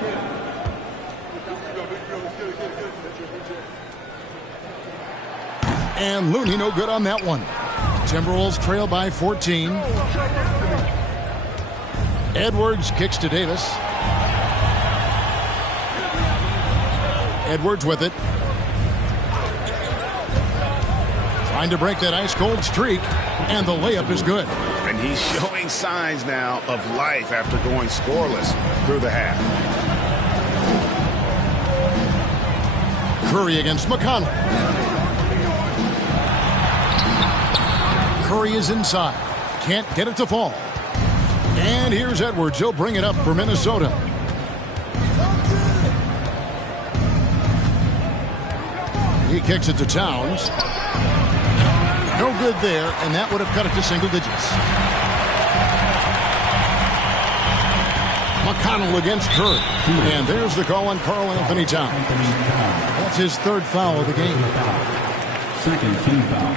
And Looney no good on that one. Timberwolves trail by 14. Edwards kicks to Davis. Edwards with it. Trying to break that ice-cold streak, and the layup is good. And he's showing signs now of life after going scoreless through the half. Curry against McConnell. Curry is inside. Can't get it to fall. And here's Edwards. He'll bring it up for Minnesota. He kicks it to Towns. No good there, and that would have cut it to single digits. McConnell against Curry. And there's the call on Karl Anthony Towns. That's his third foul of the game. Second team foul.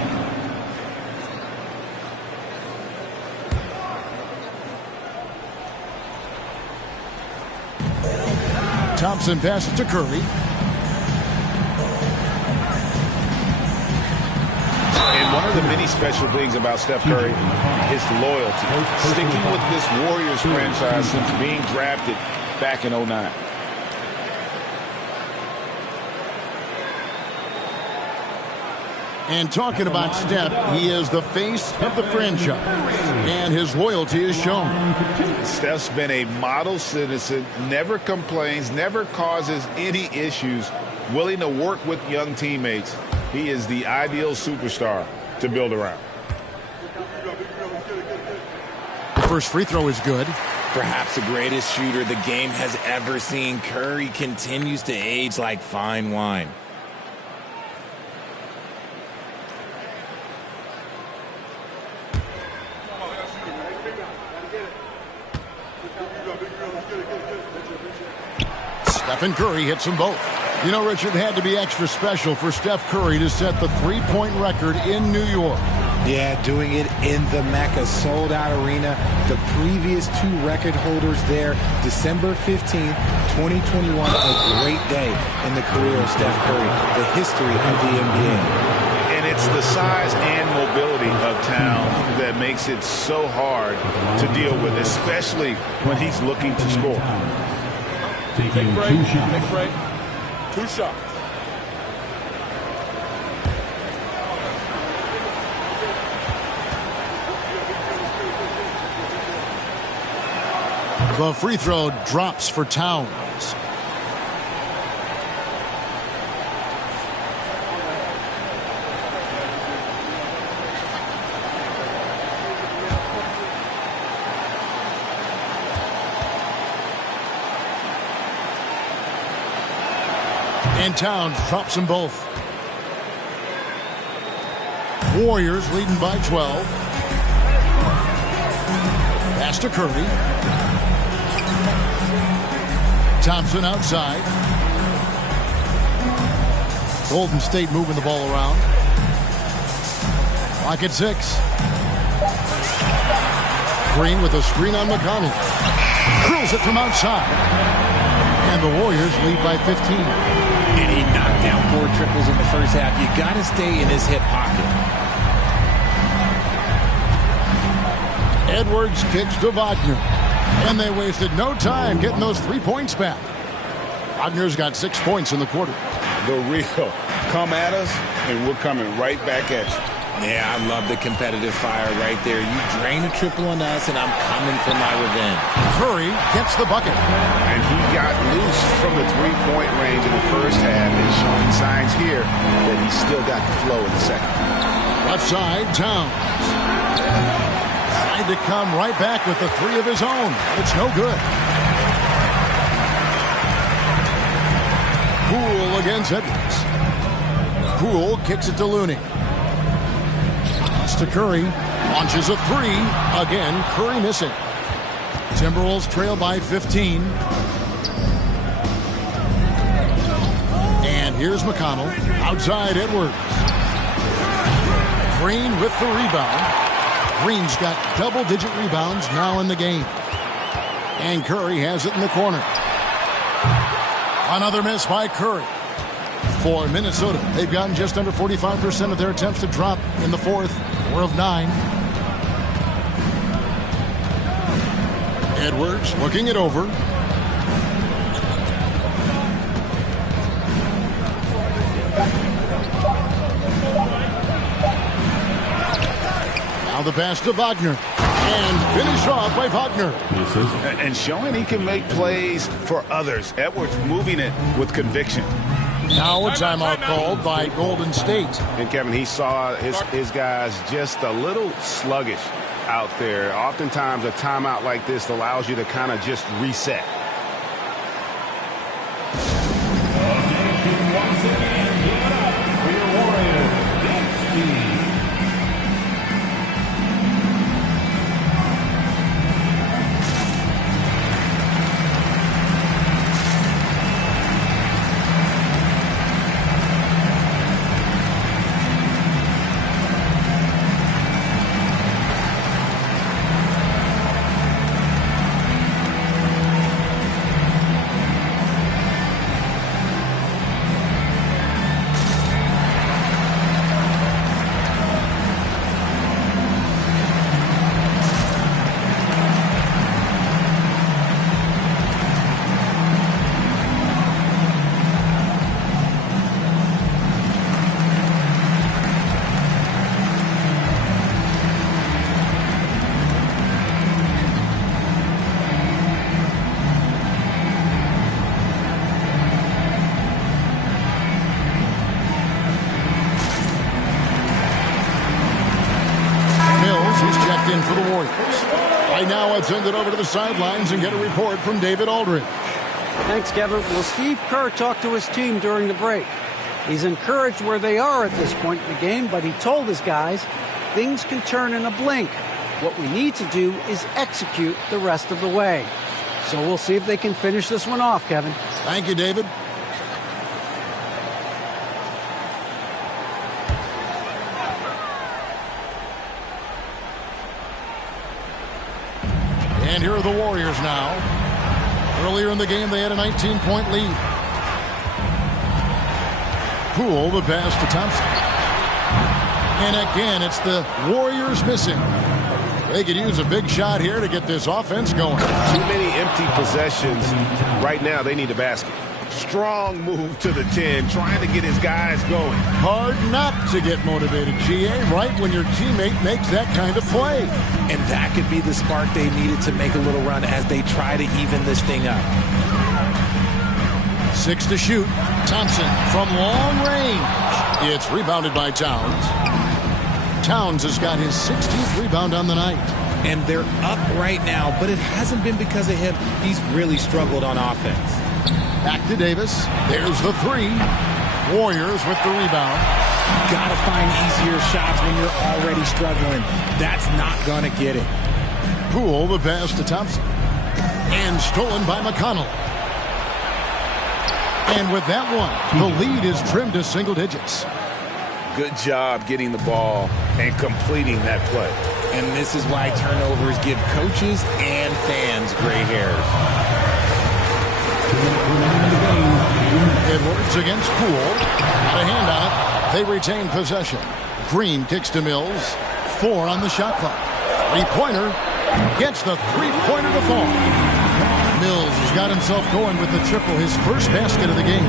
Thompson passes to Curry. And one of the many special things about Steph Curry, his loyalty. Sticking with this Warriors franchise since being drafted back in 2009. And talking about Steph, he is the face of the franchise. And his loyalty is shown. Steph's been a model citizen, never complains, never causes any issues, willing to work with young teammates. He is the ideal superstar to build around. The first free throw is good. Perhaps the greatest shooter the game has ever seen. Curry continues to age like fine wine. Stephen Curry hits them both. You know, Richard, it had to be extra special for Steph Curry to set the three-point record in New York. Yeah, doing it in the Mecca sold-out arena. The previous two record holders there, December 15th, 2021, a great day in the career of Steph Curry, the history of the NBA. And it's the size and mobility of Town that makes it so hard to deal with, especially when he's looking to score. Taking 2 shots. Take a break. 2 shots. The free throw drops for Towns. And Towns drops them both. Warriors leading by 12. Pass to Curry. Thompson outside. Golden State moving the ball around. Clock at 6. Green with a screen on McConnell. Curls it from outside. And the Warriors lead by 15. And he knocked down 4 triples in the first half. You got to stay in his hip pocket. Edwards kicks to Wagner. And they wasted no time getting those 3 points back. Wagner's got 6 points in the quarter. The real come at us, and we're coming right back at you. Yeah, I love the competitive fire right there. You drain a triple on us, and I'm coming for my revenge. Curry gets the bucket. And he got loose from the three-point range in the first half and showing signs here that he's still got the flow in the second. Left side, Towns. Tried to come right back with the 3 of his own. It's no good. Poole against Edwards. Poole kicks it to Looney. Pass to Curry. Launches a 3. Again, Curry missing. Timberwolves trail by 15. And here's McConnell. Outside Edwards. Green with the rebound. Green's got double-digit rebounds now in the game. And Curry has it in the corner. Another miss by Curry. For Minnesota, they've gotten just under 45% of their attempts to drop in the fourth. 4 of 9. Edwards looking it over. Now the pass to Wagner. And finished off by Wagner. And showing he can make plays for others. Edwards moving it with conviction. Now a timeout called by Golden State. And Kevin, he saw his guys just a little sluggish out there. Oftentimes a timeout like this allows you to kind of just reset. Once again, give it up for your Warriors. Next team. In for the Warriors. Right now, let's send it over to the sidelines and get a report from David Aldridge. Thanks, Kevin. Well, Steve Kerr talked to his team during the break. He's encouraged where they are at this point in the game, but he told his guys things can turn in a blink. What we need to do is execute the rest of the way. So we'll see if they can finish this one off, Kevin. Thank you, David. And here are the Warriors now. Earlier in the game, they had a 19-point lead. Poole, the pass to Thompson. And again, it's the Warriors missing. They could use a big shot here to get this offense going. Too many empty possessions. Right now, they need a basket. Strong move to the 10, trying to get his guys going. Hard not to get motivated, GA, right when your teammate makes that kind of play. And that could be the spark they needed to make a little run as they try to even this thing up. 6 to shoot. Thompson from long range. It's rebounded by Towns. Towns has got his 16th rebound on the night. And they're up right now, but it hasn't been because of him. He's really struggled on offense. Back to Davis. There's the 3. Warriors with the rebound. Got to find easier shots when you're already struggling. That's not going to get it. Poole, the pass to Thompson. And stolen by McConnell. And with that one, the lead is trimmed to single digits. Good job getting the ball and completing that play. And this is why turnovers give coaches and fans gray hairs. Edwards against Poole. Got a hand on it. They retain possession. Green kicks to Mills. 4 on the shot clock. Three-pointer. Gets the three-pointer to fall. Mills has got himself going with the triple, his first basket of the game.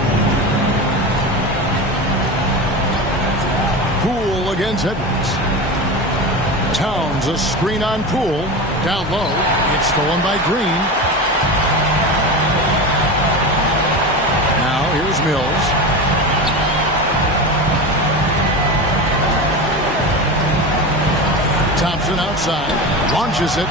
Poole against Edwards. Towns, a screen on Poole. Down low. It's stolen by Green. Now here's Mills. Thompson outside. Launches it.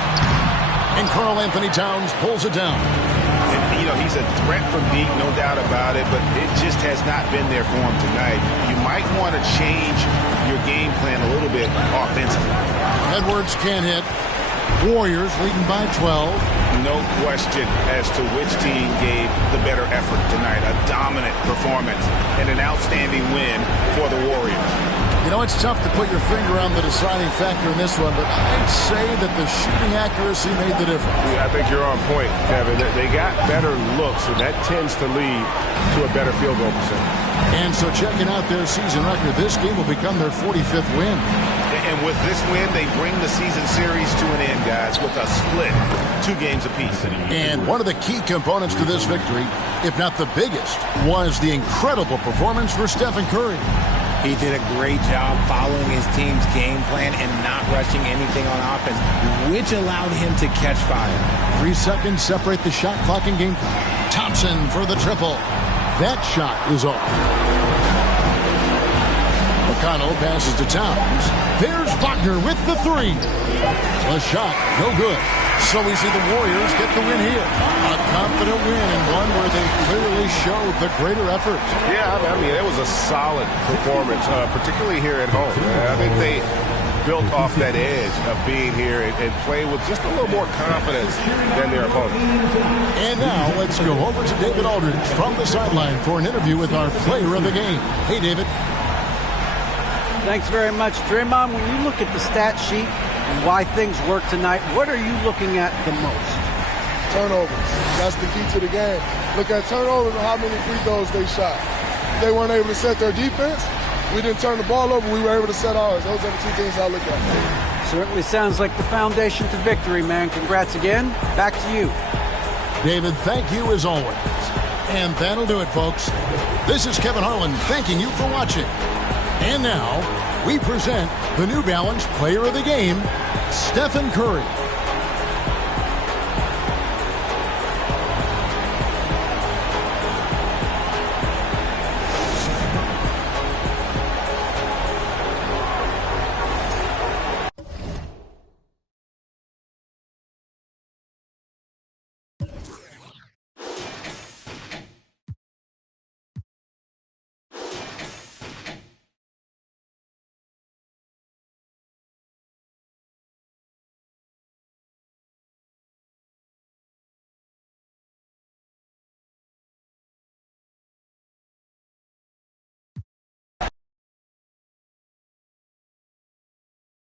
And Karl Anthony Towns pulls it down. And, you know, he's a threat from deep, no doubt about it, but it just has not been there for him tonight. You might want to change your game plan a little bit offensively. Edwards can't hit. Warriors leading by 12. No question as to which team gave the better effort tonight. A dominant performance and an outstanding win for the Warriors. You know, it's tough to put your finger on the deciding factor in this one, but I'd say that the shooting accuracy made the difference. Yeah, I think you're on point, Kevin. They got better looks, and that tends to lead to a better field goal percentage. And so checking out their season record, this game will become their 45th win. And with this win, they bring the season series to an end, guys, with a split, 2 games apiece. And one of the key components to this victory, if not the biggest, was the incredible performance for Stephen Curry. He did a great job following his team's game plan and not rushing anything on offense, which allowed him to catch fire. 3 seconds separate the shot clock and game clock. Thompson for the triple. That shot is off. McConnell passes to Towns. There's Wagner with the 3. A shot, no good. So we see the Warriors get the win here. A confident win and one where they clearly showed the greater effort. Yeah, I mean, it was a solid performance, particularly here at home. I think they built off that edge of being here and play with just a little more confidence than their opponent. And now let's go over to David Aldridge from the sideline for an interview with our player of the game. Hey, David. Thanks very much, Draymond. When you look at the stat sheet and why things work tonight, what are you looking at the most? Turnovers. That's the key to the game. Look at turnovers and how many free throws they shot. They weren't able to set their defense. We didn't turn the ball over. We were able to set ours. Those are the 2 things I look at. Certainly sounds like the foundation to victory, man. Congrats again. Back to you. David, thank you as always. And that'll do it, folks. This is Kevin Harlan thanking you for watching. And now, we present the New Balance Player of the Game, Stephen Curry.